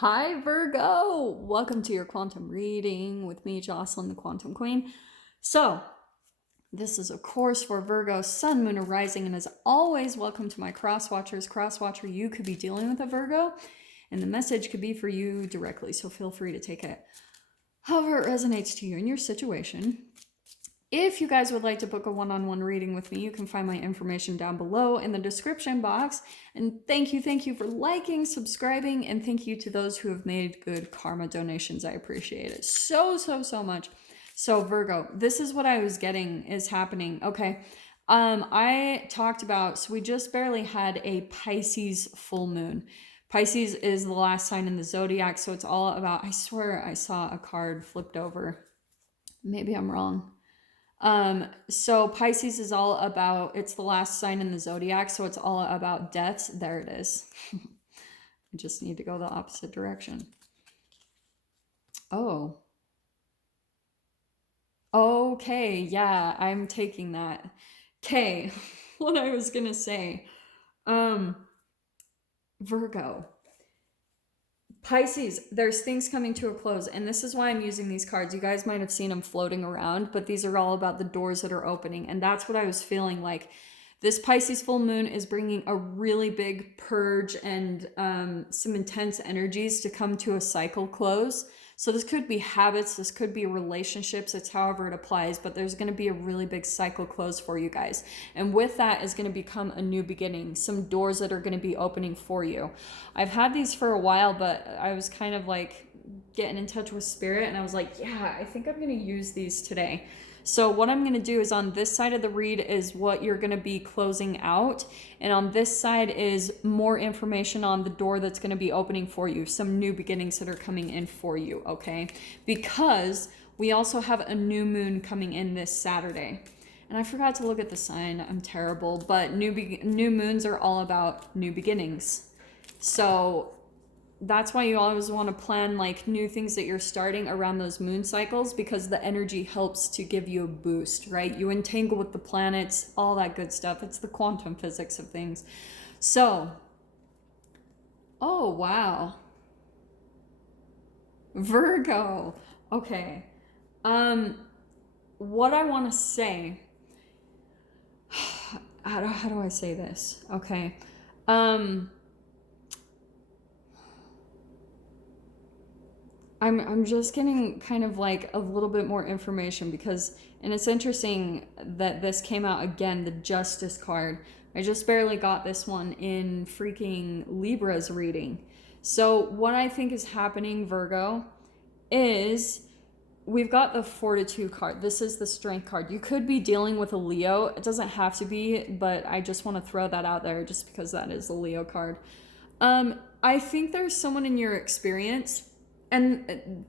Hi, Virgo! Welcome to your quantum reading with me, Jocelyn, the Quantum Queen. So, this is, of course, for Virgo, Sun, Moon, or Rising, and as always, welcome to my Crosswatchers. Crosswatcher, you could be dealing with a Virgo, and the message could be for you directly, so feel free to take it however it resonates to you in your situation. If you guys would like to book a one-on-one reading with me, you can find my information down below in the description box. And thank you for liking, subscribing, and thank you to those who have made good karma donations. I appreciate it so much. So Virgo, this is what I was getting is happening. Okay. I talked about, so we just barely had a Pisces full moon. Pisces is the last sign in the zodiac, so it's all about, I swear I saw a card flipped over. Maybe I'm wrong. So Pisces is all about, it's the last sign in the zodiac, so it's all about deaths. There it is. I just need to go the opposite direction. Oh. Okay, yeah, I'm taking that. Okay, what I was gonna say. Virgo. Pisces, there's things coming to a close, and this is why I'm using these cards. You guys might have seen them floating around, but these are all about the doors that are opening, and that's what I was feeling like. This Pisces full moon is bringing a really big purge and some intense energies to come to a cycle close. So this could be habits, this could be relationships, it's however it applies, but there's going to be a really big cycle close for you guys. And with that is going to become a new beginning, some doors that are going to be opening for you. I've had these for a while, but I was kind of like getting in touch with spirit, and I was like, yeah, I think I'm going to use these today. So what I'm going to do is on this side of the read is what you're going to be closing out. And on this side is more information on the door that's going to be opening for you. Some new beginnings that are coming in for you, okay? Because we also have a new moon coming in this Saturday. And I forgot to look at the sign. I'm terrible. But new moons are all about new beginnings. So that's why you always want to plan like new things that you're starting around those moon cycles, because the energy helps to give you a boost, right? You entangle with the planets, all that good stuff. It's the quantum physics of things. So, oh wow. Virgo. Okay. What I want to say, how do I say this? Okay. I'm just getting kind of like a little bit more information because, and it's interesting that this came out again, the Justice card. I just barely got this one in freaking Libra's reading. So what I think is happening, Virgo, is we've got the Fortitude card. This is the Strength card. You could be dealing with a Leo. It doesn't have to be, but I just want to throw that out there just because that is the Leo card. I think there's someone in your experience and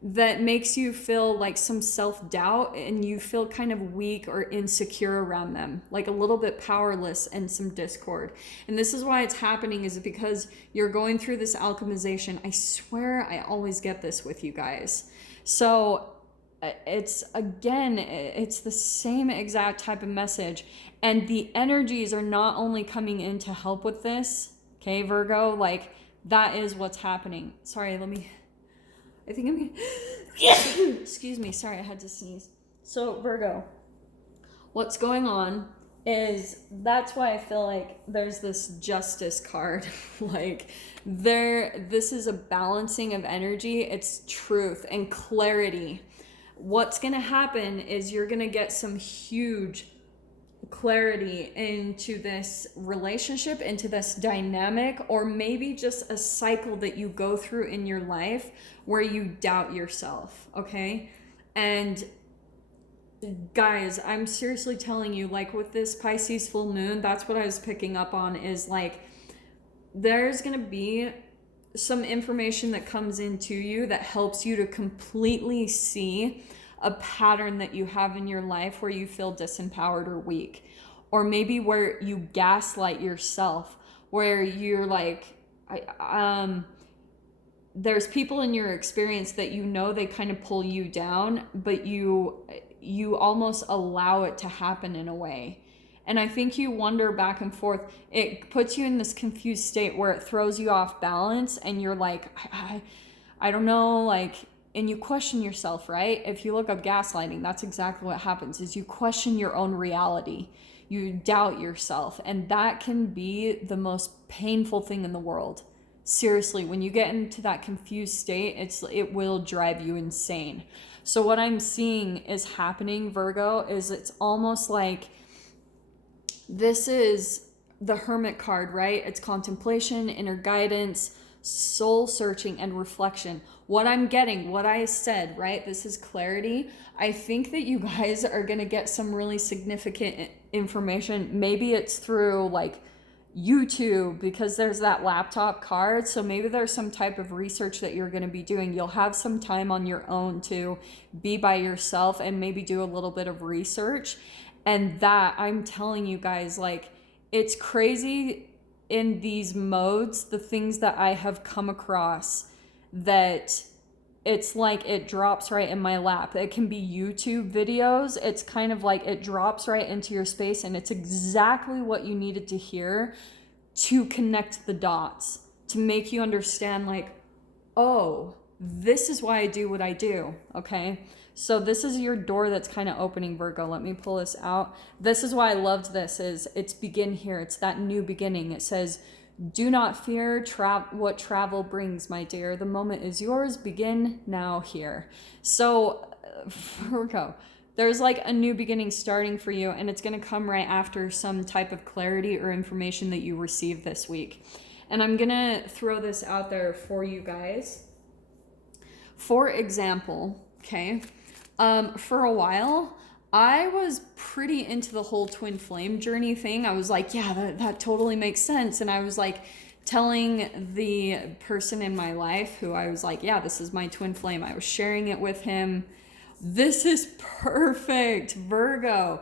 that makes you feel like some self-doubt, and you feel kind of weak or insecure around them, like a little bit powerless, and some discord. And this is why it's happening, is because you're going through this alchemization. I swear I always get this with you guys. So it's the same exact type of message, and the energies are not only coming in to help with this, okay, Virgo, like that is what's happening. Sorry, I think I'm gonna, excuse me, sorry, I had to sneeze. So Virgo, what's going on is, that's why I feel like there's this Justice card. Like this is a balancing of energy. It's truth and clarity. What's gonna happen is you're gonna get some huge clarity into this relationship, into this dynamic, or maybe just a cycle that you go through in your life where you doubt yourself, okay? And guys, I'm seriously telling you, like with this Pisces full moon, that's what I was picking up on, is like there's gonna be some information that comes into you that helps you to completely see a pattern that you have in your life where you feel disempowered or weak, or maybe where you gaslight yourself, where you're like, there's people in your experience that you know they kind of pull you down, but you almost allow it to happen in a way. And I think you wonder back and forth. It puts you in this confused state where it throws you off balance, and you're like, I don't know, like, and you question yourself, right? If you look up gaslighting, that's exactly what happens, is you question your own reality. You doubt yourself, and that can be the most painful thing in the world. Seriously, when you get into that confused state, it will drive you insane. So what I'm seeing is happening, Virgo, is it's almost like this is the Hermit card, right? It's contemplation, inner guidance, soul searching, and reflection. What I'm getting, what I said, right? This is clarity. I think that you guys are going to get some really significant information. Maybe it's through like YouTube, because there's that laptop card. So maybe there's some type of research that you're going to be doing. You'll have some time on your own to be by yourself and maybe do a little bit of research. And that, I'm telling you guys, like, it's crazy in these modes, the things that I have come across, that it's like it drops right in my lap. It can be YouTube videos. It's kind of like it drops right into your space, and it's exactly what you needed to hear to connect the dots, to make you understand, like, oh, this is why I do what I do, okay? So this is your door that's kind of opening, Virgo. Let me pull this out. This is why I loved this, is it's begin here. It's that new beginning. It says, do not fear what travel brings, my dear. The moment is yours. Begin now here. So Virgo, there's like a new beginning starting for you, and it's going to come right after some type of clarity or information that you receive this week. And I'm going to throw this out there for you guys. For example, okay, for a while, I was pretty into the whole twin flame journey thing. I was like, yeah, that totally makes sense. And I was like telling the person in my life who I was like, yeah, this is my twin flame. I was sharing it with him. This is perfect, Virgo.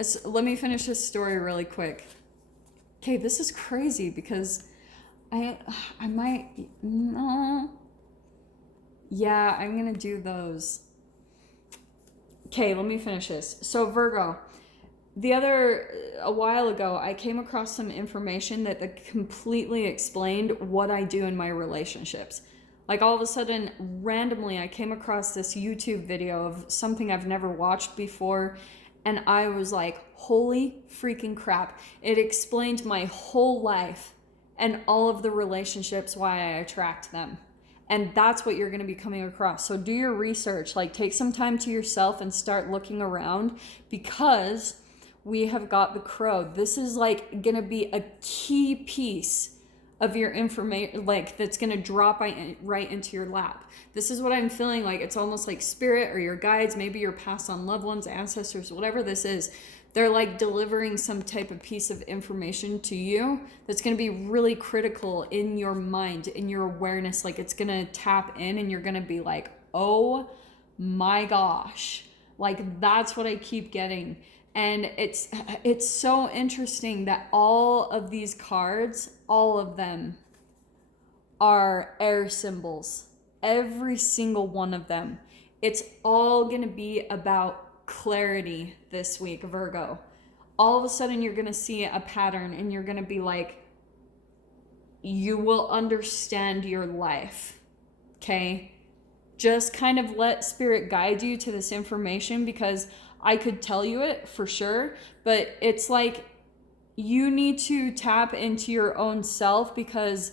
So let me finish this story really quick. Okay, this is crazy because I might, no. Yeah, I'm going to do those. Okay, let me finish this. So Virgo, a while ago, I came across some information that completely explained what I do in my relationships. Like all of a sudden, randomly, I came across this YouTube video of something I've never watched before, and I was like, holy freaking crap. It explained my whole life and all of the relationships, why I attract them. And that's what you're going to be coming across. So do your research, like take some time to yourself and start looking around, because we have got the crow. This is like going to be a key piece of your information, like that's going to drop right into your lap. This is what I'm feeling like. It's almost like spirit or your guides, maybe your past on loved ones, ancestors, whatever this is. They're like delivering some type of piece of information to you that's going to be really critical in your mind, in your awareness. Like it's going to tap in and you're going to be like, oh my gosh. Like that's what I keep getting. And it's so interesting that all of these cards, all of them are air symbols. Every single one of them. It's all going to be about clarity this week, Virgo. All of a sudden you're going to see a pattern and you're going to be like, you will understand your life. Okay? Just kind of let spirit guide you to this information, because I could tell you it for sure, but it's like you need to tap into your own self, because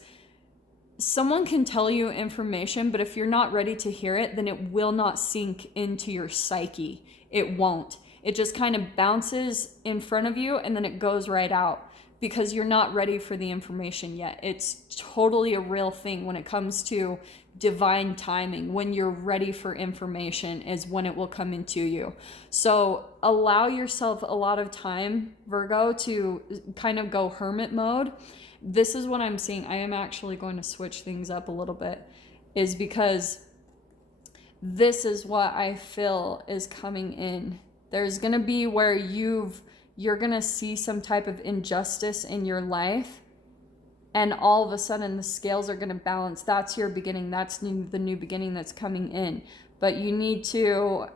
someone can tell you information, but if you're not ready to hear it, then it will not sink into your psyche. It won't. It just kind of bounces in front of you and then it goes right out, because you're not ready for the information yet. It's totally a real thing when it comes to divine timing. When you're ready for information is when it will come into you. So allow yourself a lot of time, Virgo, to kind of go hermit mode. This is what I'm seeing. I am actually going to switch things up a little bit, is because this is what I feel is coming in. There's going to be where you're going to see some type of injustice in your life, and all of a sudden the scales are going to balance. That's your beginning. That's the new beginning that's coming in. But you need to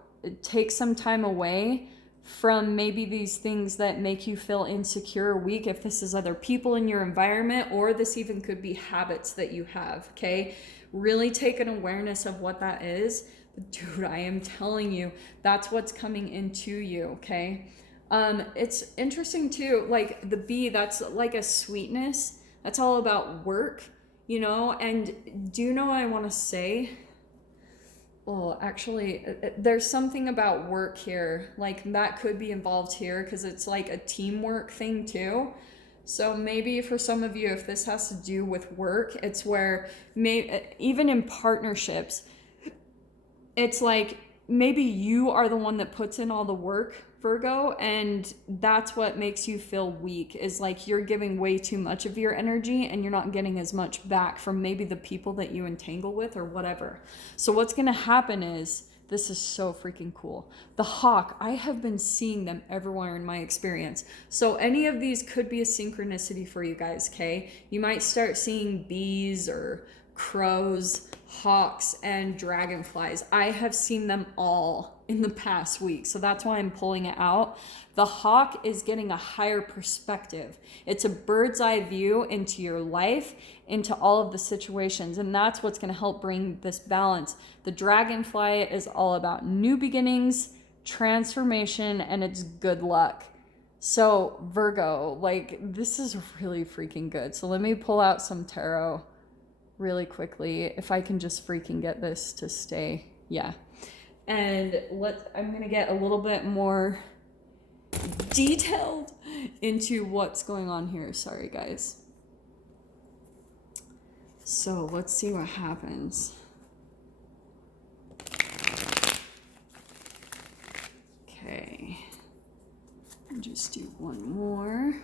take some time away from maybe these things that make you feel insecure or weak, if this is other people in your environment, or this even could be habits that you have, okay? Really take an awareness of what that is. Dude, I am telling you, that's what's coming into you, okay? It's interesting too, like the bee, that's like a sweetness. That's all about work, you know? And do you know what I want to say? Oh, actually, there's something about work here. Like that could be involved here because it's like a teamwork thing too. So maybe for some of you, if this has to do with work, it's where even in partnerships, it's like maybe you are the one that puts in all the work, Virgo, and that's what makes you feel weak, is like you're giving way too much of your energy and you're not getting as much back from maybe the people that you entangle with or whatever. So what's going to happen is, this is so freaking cool. The hawk, I have been seeing them everywhere in my experience. So any of these could be a synchronicity for you guys, okay? You might start seeing bees or crows, hawks, and dragonflies. I have seen them all in the past week, so that's why I'm pulling it out. The hawk is getting a higher perspective. It's a bird's eye view into your life, into all of the situations, and that's what's going to help bring this balance. The dragonfly is all about new beginnings, transformation, and it's good luck. So Virgo, like, this is really freaking good. So let me pull out some tarot really quickly, if I can just freaking get this to stay. Yeah. And I'm going to get a little bit more detailed into what's going on here. Sorry, guys. So let's see what happens. Okay. I'll just do one more.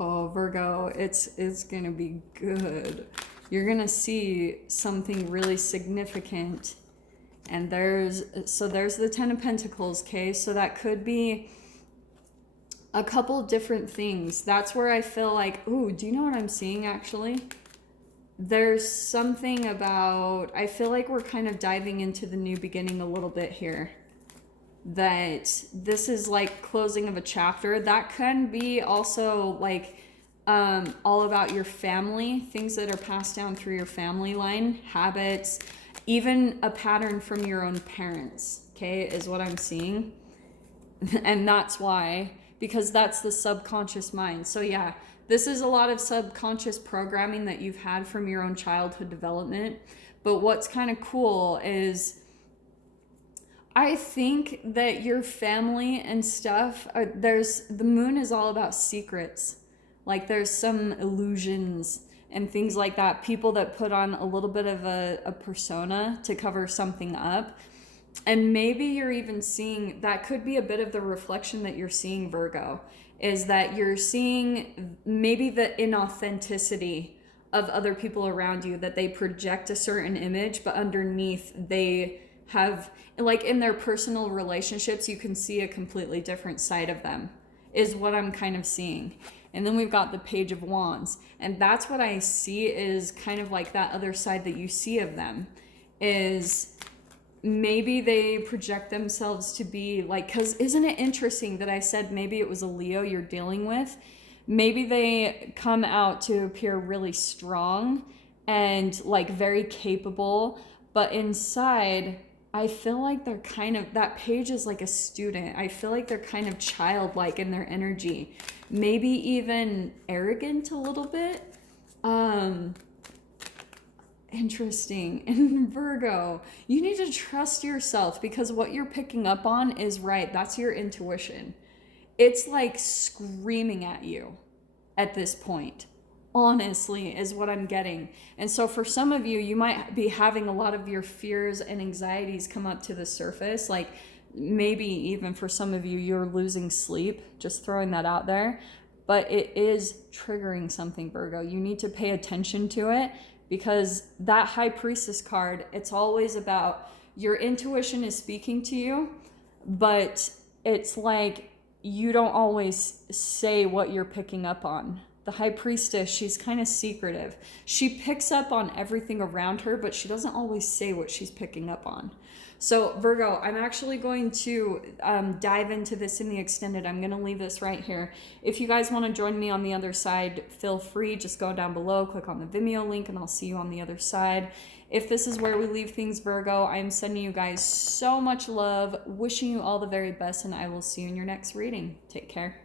Oh, Virgo, it's gonna be good. You're gonna see something really significant. And there's the 10 of Pentacles, okay? So that could be a couple different things. That's where I feel like, ooh, do you know what I'm seeing actually? There's something about, I feel like we're kind of diving into the new beginning a little bit here. That this is like closing of a chapter. That can be also like all about your family, things that are passed down through your family line, habits, even a pattern from your own parents, okay, is what I'm seeing. And that's why, because that's the subconscious mind. So yeah, this is a lot of subconscious programming that you've had from your own childhood development. But what's kind of cool is, I think that your family and stuff, the moon is all about secrets. Like there's some illusions and things like that. People that put on a little bit of a persona to cover something up. And maybe you're even seeing, that could be a bit of the reflection that you're seeing, Virgo, is that you're seeing maybe the inauthenticity of other people around you, that they project a certain image, but underneath they have, like in their personal relationships, you can see a completely different side of them, is what I'm kind of seeing. And then we've got the Page of Wands. And that's what I see is kind of like that other side that you see of them, is maybe they project themselves to be like, because isn't it interesting that I said maybe it was a Leo you're dealing with? Maybe they come out to appear really strong and like very capable, but inside, I feel like they're kind of, that page is like a student. I feel like they're kind of childlike in their energy. Maybe even arrogant a little bit. Interesting. And Virgo, you need to trust yourself, because what you're picking up on is right. That's your intuition. It's like screaming at you at this point, honestly, is what I'm getting. And so for some of you, you might be having a lot of your fears and anxieties come up to the surface. Like maybe even for some of you, you're losing sleep, just throwing that out there. But it is triggering something, Virgo. You need to pay attention to it, because that High Priestess card, it's always about your intuition is speaking to you, but it's like you don't always say what you're picking up on. the high priestess, she's kind of secretive. She picks up on everything around her, but she doesn't always say what she's picking up on. So Virgo, I'm actually going to dive into this in the extended. I'm going to leave this right here. If you guys want to join me on the other side, feel free. Just go down below, click on the Vimeo link, and I'll see you on the other side. If this is where we leave things, Virgo, I'm sending you guys so much love, wishing you all the very best, and I will see you in your next reading. Take care.